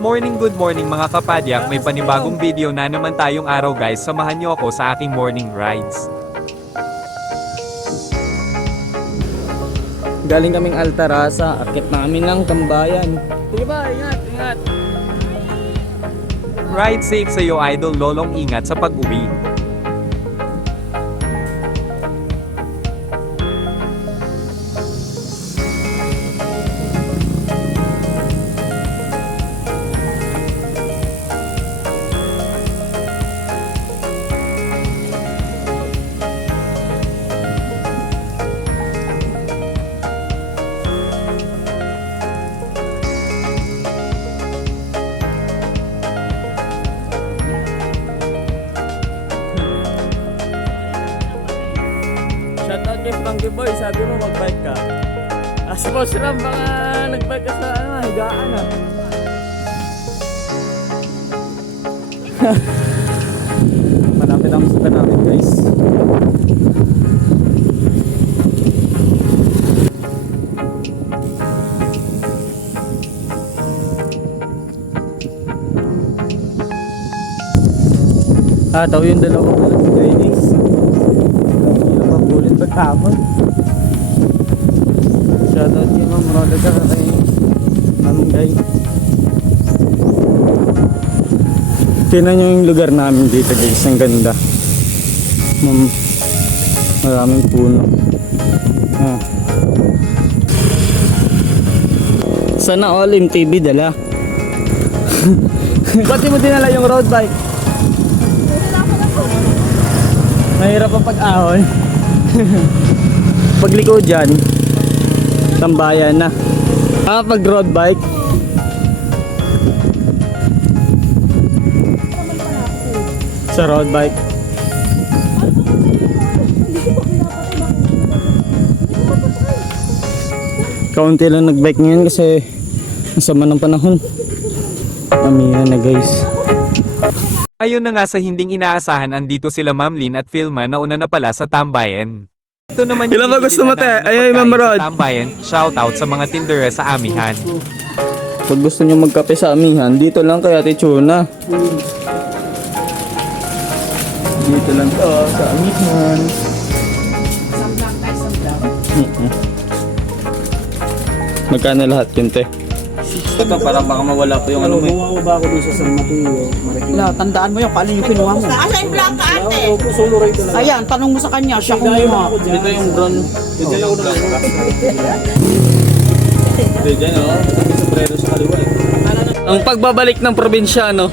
Good morning mga kapadyak, may panibagong video na naman tayong araw guys, samahan nyo ako sa aking morning rides. Galing kaming Altarasa, akit namin ng Tambayan. Sige ba, ingat. Ride safe sa'yo idol, lolong ingat sa pag-uwi. Shoutout kay Frankie Boy, sabi mo mag-bike ka. Si Boss Ram, baka nag-bike ka sa higaan ah. Malapit ang sita namin guys. Taw yung dalawang bulan si Guys. Dalawang bulan pagkapon. Shoutout kay Ma'am Roda ka kay Ma'am Guy. Tingnan nyo yung lugar namin dito guys, ang ganda. Maraming puno. Sana all MTV dala. Ba't di mo dinala yung road bike? Mahirap ang pag-ahon. Pagliko dyan, Tambayan na. Pag road bike. Sa road bike. Kaunti lang nag-bike ngayon kasi masama ng panahon. Amihan na guys. Ayun na nga, sa hinding inaasahan, andito sila Ma'am Lynn at Filma na una na pala sa Tambayan. Ito naman Ilan ba gusto mo, te? Ay, Ma'am Rod. Tambayan, shoutout sa mga tindera sa Amihan. Pag gusto nyo magkape sa Amihan, dito lang kay Ate Chona. Dito lang to sa Amihan. Magkano lahat yun, te? Ito parang baka mawala po yung ano mo. Bumawa ba ako dun sa San Mateo? Wala, tandaan mo yun, paano yung kinuha mo? Asa yung black ka ate? Solo ride talaga. Ayan, tanong mo sa kanya, siya kumuha. Dito yung brown. Diyan ako na. Dito dyan, oh. Sombrero sa kaliwa, eh. Ang pagbabalik ng probinsyano.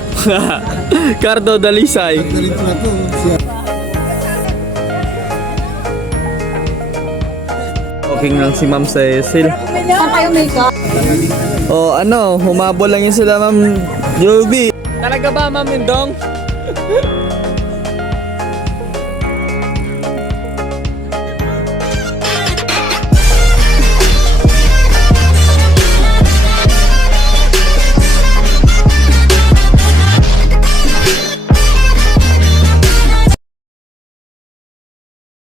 Cardo Dalisay. Walking lang si Ma'am Cecil. Saan kayo makeup? O ano, humabol lang yun sila Ma'am Joby. Talaga ba, Ma'am Indong?